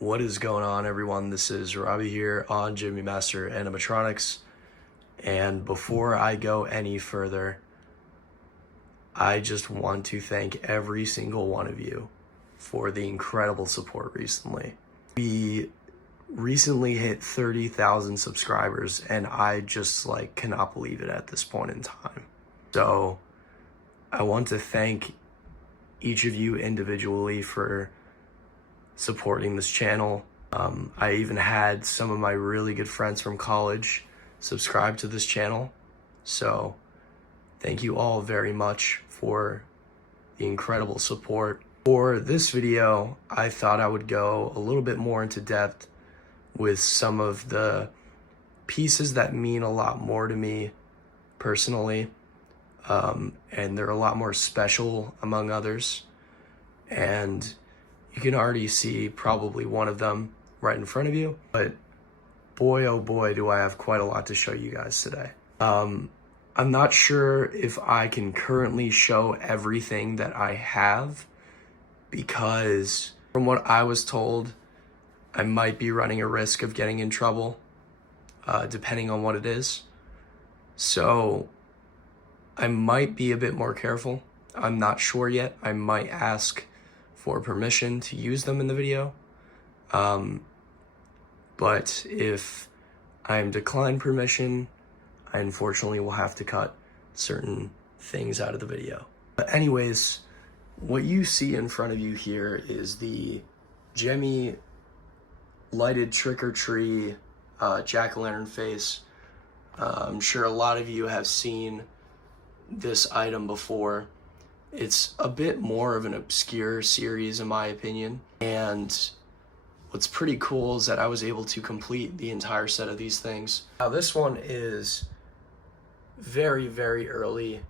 What is going on, everyone? This is Robbie here on Jimmy Master Animatronics. And before I go any further, I just want to thank every single one of you for the incredible support recently. We recently hit 30,000 subscribers, and I just cannot believe it at this point in time. So I want to thank each of you individually for supporting this channel. I even had some of my really good friends from college subscribe to this channel. So thank you all very much for the incredible support. For this video, I thought I would go a little bit more into depth with some of the pieces that mean a lot more to me personally. And they're a lot more special among others. And you can already see probably one of them right in front of you, but boy, oh boy, do I have quite a lot to show you guys today. I'm not sure if I can currently show everything that I have, because from what I was told, I might be running a risk of getting in trouble, depending on what it is. So I might be a bit more careful. I'm not sure yet. I might ask for permission to use them in the video. But if I'm declined permission, I unfortunately will have to cut certain things out of the video. But anyways, what you see in front of you here is the Jemmy lighted trick-or-treat jack-o'-lantern face. I'm sure a lot of you have seen this item before. It's a bit more of an obscure series in my opinion, and what's pretty cool is that I was able to complete the entire set of these things. Now this one is very, very early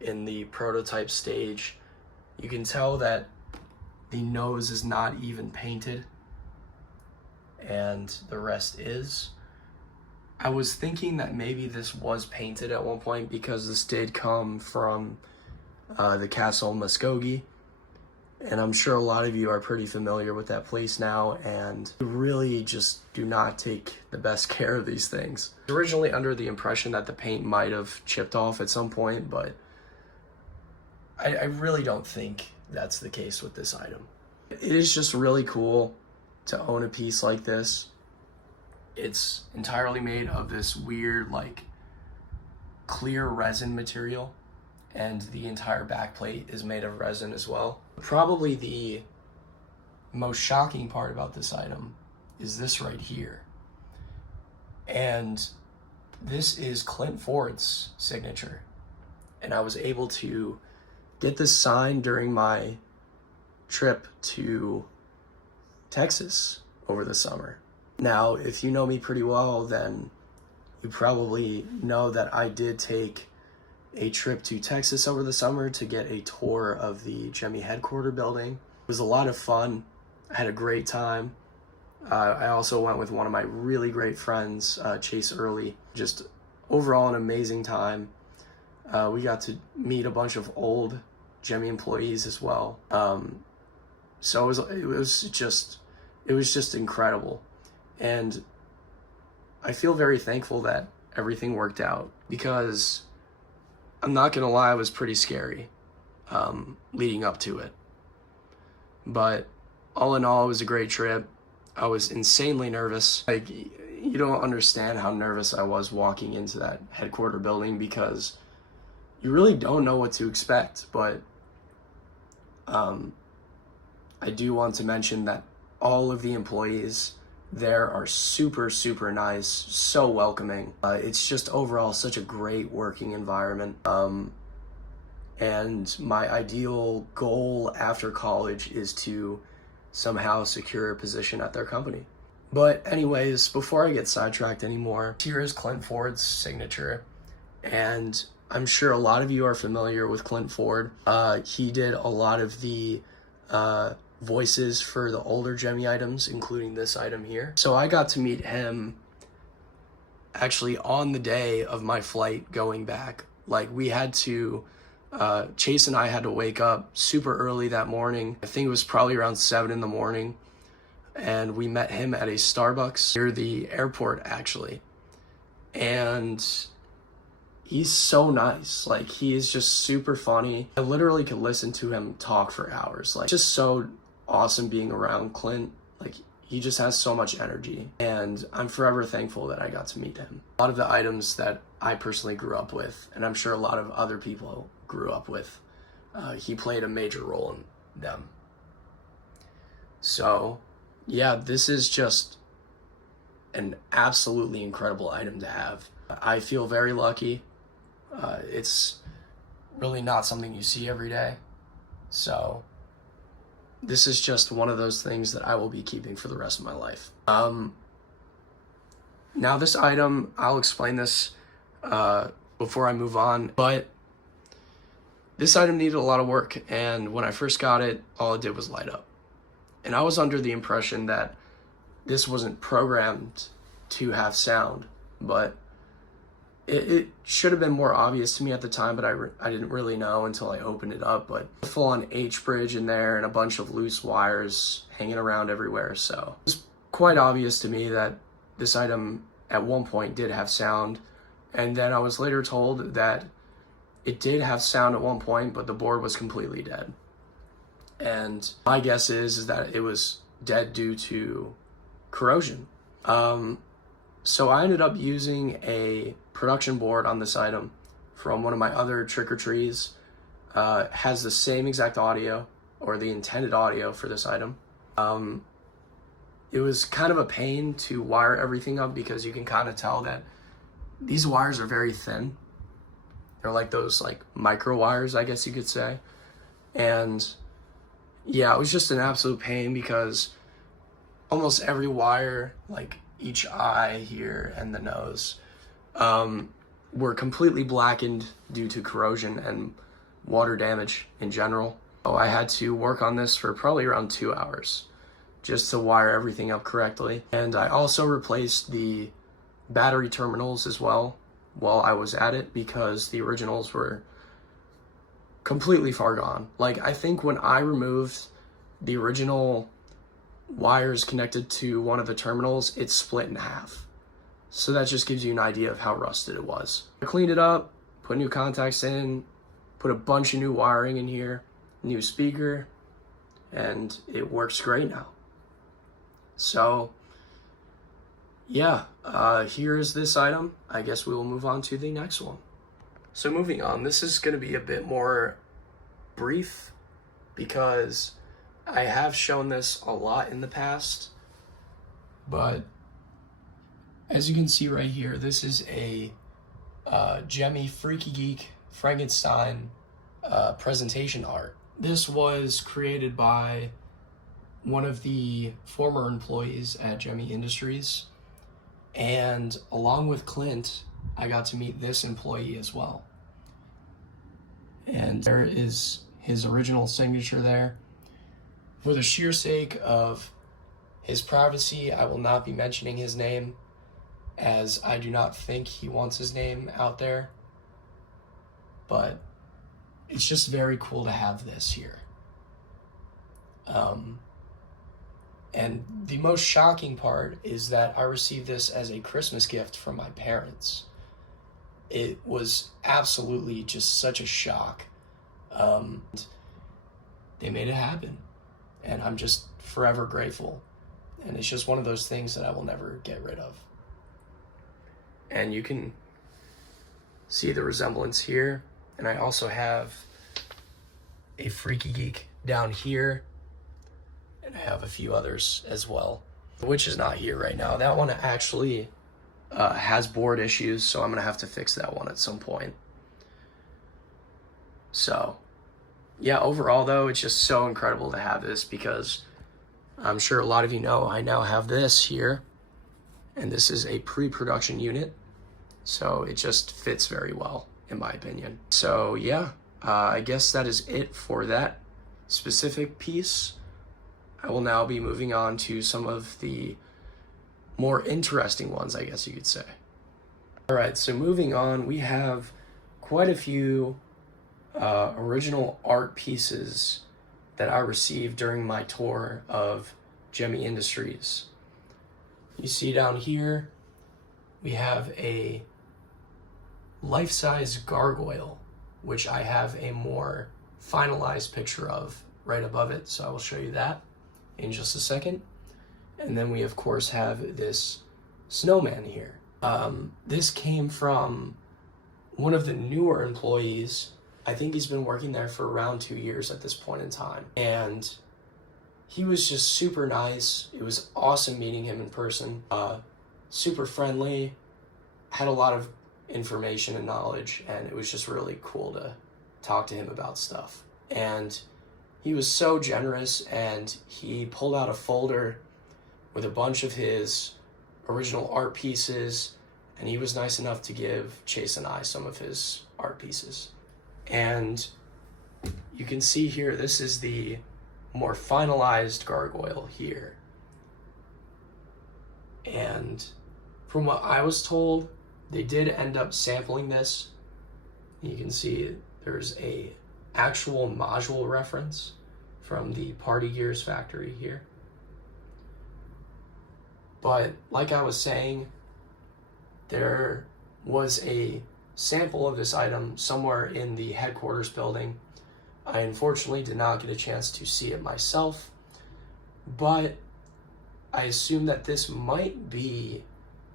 in the prototype stage. You can tell that the nose is not even painted, and the rest is. I was thinking that maybe this was painted at one point, because this did come from the Castle Muskogee, and I'm sure a lot of you are pretty familiar with that place now, and really just do not take the best care of these things. Originally under the impression that the paint might have chipped off at some point, but I really don't think that's the case with this item. It is just really cool to own a piece like this. It's entirely made of this weird clear resin material, and the entire backplate is made of resin as well. Probably the most shocking part about this item is this right here. And this is Clint Ford's signature. And I was able to get this signed during my trip to Texas over the summer. Now, if you know me pretty well, then you probably know that I did take a trip to Texas over the summer to get a tour of the Jemmy headquarter building. It was a lot of fun. I had a great time. I also went with one of my really great friends, Chase Early. Just overall an amazing time. We got to meet a bunch of old Jemmy employees as well. So it was just incredible. And I feel very thankful that everything worked out, because I'm not gonna lie, it was pretty scary leading up to it. But all in all, it was a great trip. I was insanely nervous. You don't understand how nervous I was walking into that headquarter building, because you really don't know what to expect. But I do want to mention that all of the employees there are super, super nice, so welcoming. It's just overall such a great working environment. And my ideal goal after college is to somehow secure a position at their company. But anyways, before I get sidetracked anymore, here is Clint Ford's signature. And I'm sure a lot of you are familiar with Clint Ford. He did a lot of the voices for the older Jemmy items, including this item here. So I got to meet him actually on the day of my flight going back. We had to, Chase and I had to wake up super early that morning. I think it was probably around 7 in the morning. and we met him at a Starbucks near the airport, actually. And he's so nice. Like, he is just super funny. I literally could listen to him talk for hours. Like, just so awesome being around Clint. Like, he just has so much energy, and I'm forever thankful that I got to meet him. A lot of the items that I personally grew up with, and I'm sure a lot of other people grew up with, he played a major role in them. So, yeah, this is just an absolutely incredible item to have. I feel very lucky. It's really not something you see every day. So this is just one of those things that I will be keeping for the rest of my life. Now this item, I'll explain this before I move on, but this item needed a lot of work, and when I first got it, all it did was light up. And I was under the impression that this wasn't programmed to have sound, but it should have been more obvious to me at the time, but I didn't really know until I opened it up. But a full-on H-bridge in there and a bunch of loose wires hanging around everywhere. So it was quite obvious to me that this item at one point did have sound. And then I was later told that it did have sound at one point, but the board was completely dead. And my guess is that it was dead due to corrosion. So I ended up using a production board on this item from one of my other trick-or-trees. Has the same exact audio, or the intended audio for this item. It was kind of a pain to wire everything up because you can kind of tell that these wires are very thin. They're like those like micro wires, I guess you could say. And yeah, it was just an absolute pain because almost every wire, like each eye here and the nose, were completely blackened due to corrosion and water damage in general. So I had to work on this for probably around 2 hours just to wire everything up correctly. And I also replaced the battery terminals as well while I was at it because the originals were completely far gone. Like, I think when I removed the original wires connected to one of the terminals, it split in half. So that just gives you an idea of how rusted it was. I cleaned it up, put new contacts in, put a bunch of new wiring in here, new speaker, and it works great now. So yeah, here's this item. I guess we will move on to the next one. So moving on, this is going to be a bit more brief because I have shown this a lot in the past, but as you can see right here, this is a Jemmy Freaky Geek Frankenstein presentation art. This was created by one of the former employees at Jemmy Industries, and along with Clint, I got to meet this employee as well. And there is his original signature there. For the sheer sake of his privacy, I will not be mentioning his name, as I do not think he wants his name out there. But it's just very cool to have this here. And the most shocking part is that I received this as a Christmas gift from my parents. It was absolutely just such a shock. They made it happen, and I'm just forever grateful. And it's just one of those things that I will never get rid of. And you can see the resemblance here. And I also have a Freaky Geek down here, and I have a few others as well, which is not here right now. That one actually has board issues, so I'm gonna have to fix that one at some point. So yeah, overall though, it's just so incredible to have this because I'm sure a lot of you know I now have this here, and this is a pre-production unit, so it just fits very well in my opinion. So yeah, I guess that is it for that specific piece. I will now be moving on to some of the more interesting ones, I guess you could say. All right, so moving on, we have quite a few original art pieces that I received during my tour of Gemmy Industries. You see down here, we have a life-size gargoyle, which I have a more finalized picture of right above it, so I will show you that in just a second. And then we of course have this snowman here. This came from one of the newer employees. I think he's been working there for around 2 years at this point in time. And he was just super nice. It was awesome meeting him in person. Super friendly, had a lot of information and knowledge, and it was just really cool to talk to him about stuff. And he was so generous, and he pulled out a folder with a bunch of his original art pieces, and he was nice enough to give Chase and I some of his art pieces. And you can see here, this is the more finalized gargoyle here. And from what I was told, they did end up sampling this. You can see there's a actual module reference from the Party Gears factory here. But like I was saying, there was a sample of this item somewhere in the headquarters building. I unfortunately did not get a chance to see it myself, but I assume that this might be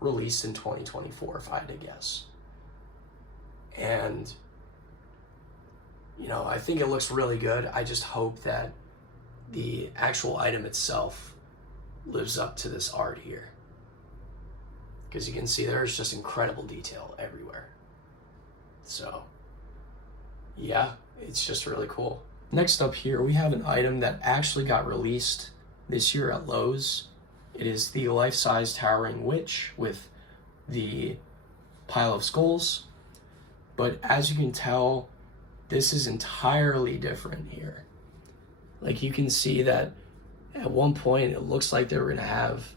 released in 2024 if I had to guess. And you know, I think it looks really good. I just hope that the actual item itself lives up to this art here, because you can see there's just incredible detail everywhere. So yeah, it's just really cool. Next up here, we have an item that actually got released this year at Lowe's. It is the life-size towering witch with the pile of skulls. But as you can tell, this is entirely different here. Like, you can see that at one point it looks like they were gonna have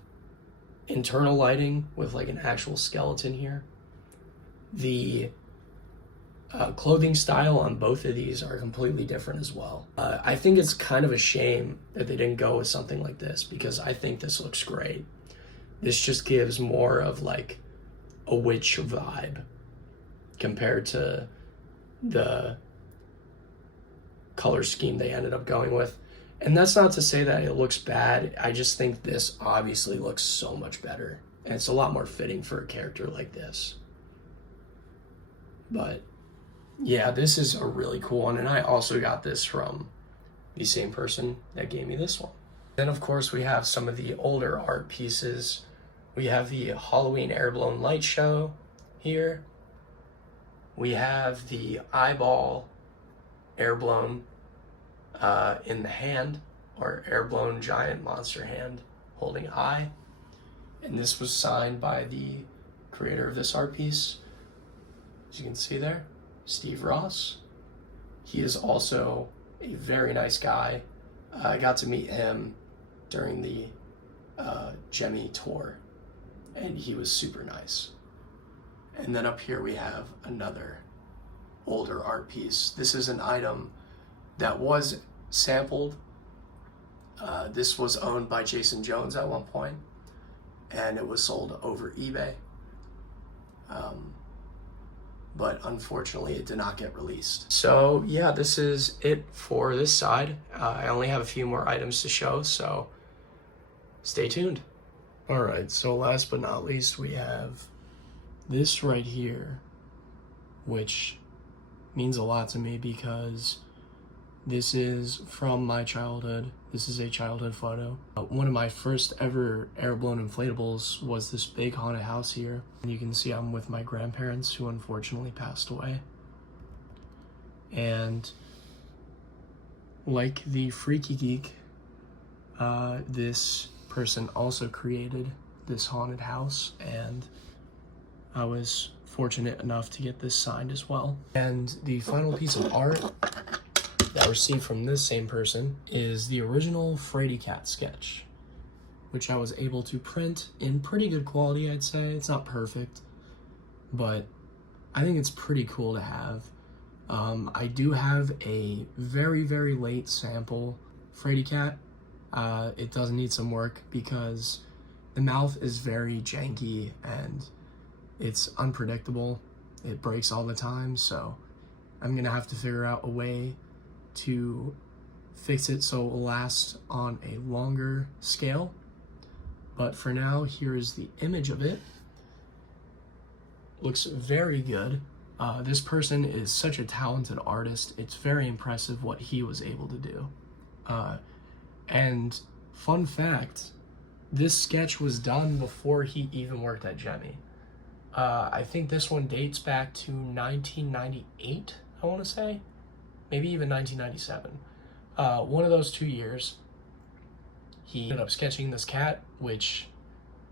internal lighting with like an actual skeleton here. The clothing style on both of these are completely different as well. I think it's kind of a shame that they didn't go with something like this, because I think this looks great. This just gives more of like a witch vibe compared to the color scheme they ended up going with. And that's not to say that it looks bad. I just think this obviously looks so much better, and it's a lot more fitting for a character like this. But yeah, this is a really cool one, and I also got this from the same person that gave me this one. Then of course we have some of the older art pieces. We have the Halloween Airblown Light Show here. We have the eyeball airblown in the hand, or airblown giant monster hand holding eye. And this was signed by the creator of this art piece, as you can see there, Steve Ross. He is also a very nice guy. I got to meet him during the Gemmy tour, and he was super nice. And then up here we have another older art piece. This is an item that was sampled. This was owned by Jason Jones at one point, and it was sold over eBay. But unfortunately it did not get released. So yeah, this is it for this side. I only have a few more items to show, so stay tuned. All right, so last but not least, we have this right here, which means a lot to me because this is from my childhood. This is a childhood photo. One of my first ever air-blown inflatables was this big haunted house here. And you can see I'm with my grandparents, who unfortunately passed away. And like the Freaky Geek, this person also created this haunted house, and I was fortunate enough to get this signed as well. And the final piece of art that I received from this same person is the original Frady Cat sketch, which I was able to print in pretty good quality, I'd say. It's not perfect, but I think it's pretty cool to have. I do have a very, very late sample Frady Cat. It does need some work because the mouth is very janky and it's unpredictable. It breaks all the time, so I'm gonna have to figure out a way to fix it so it will last on a longer scale. But for now, here is the image of it. Looks very good. This person is such a talented artist. It's very impressive what he was able to do. And fun fact, this sketch was done before he even worked at Jemmy. I think this one dates back to 1998, I want to say. Maybe even 1997. One of those 2 years, he ended up sketching this cat, which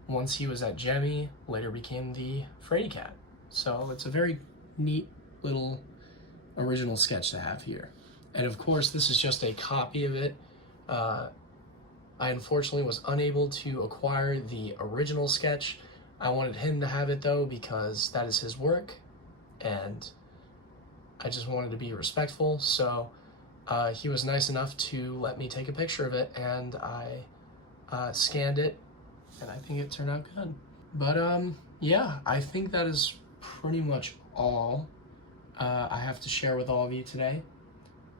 once he was at Jemmy, later became the Frady cat. So it's a very neat little original sketch to have here. And of course, this is just a copy of it. I unfortunately was unable to acquire the original sketch. I wanted him to have it though, because that is his work, and I just wanted to be respectful. So he was nice enough to let me take a picture of it, and I scanned it, and I think it turned out good. But yeah, I think that is pretty much all I have to share with all of you today.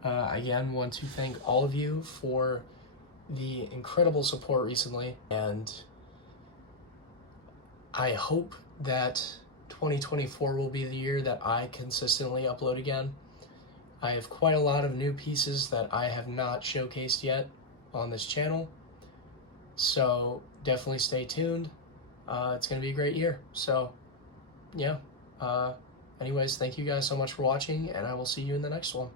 Again, want to thank all of you for the incredible support recently, and I hope that 2024 will be the year that I consistently upload again. I have quite a lot of new pieces that I have not showcased yet on this channel, so definitely stay tuned. It's going to be a great year. So yeah, anyways, thank you guys so much for watching, and I will see you in the next one.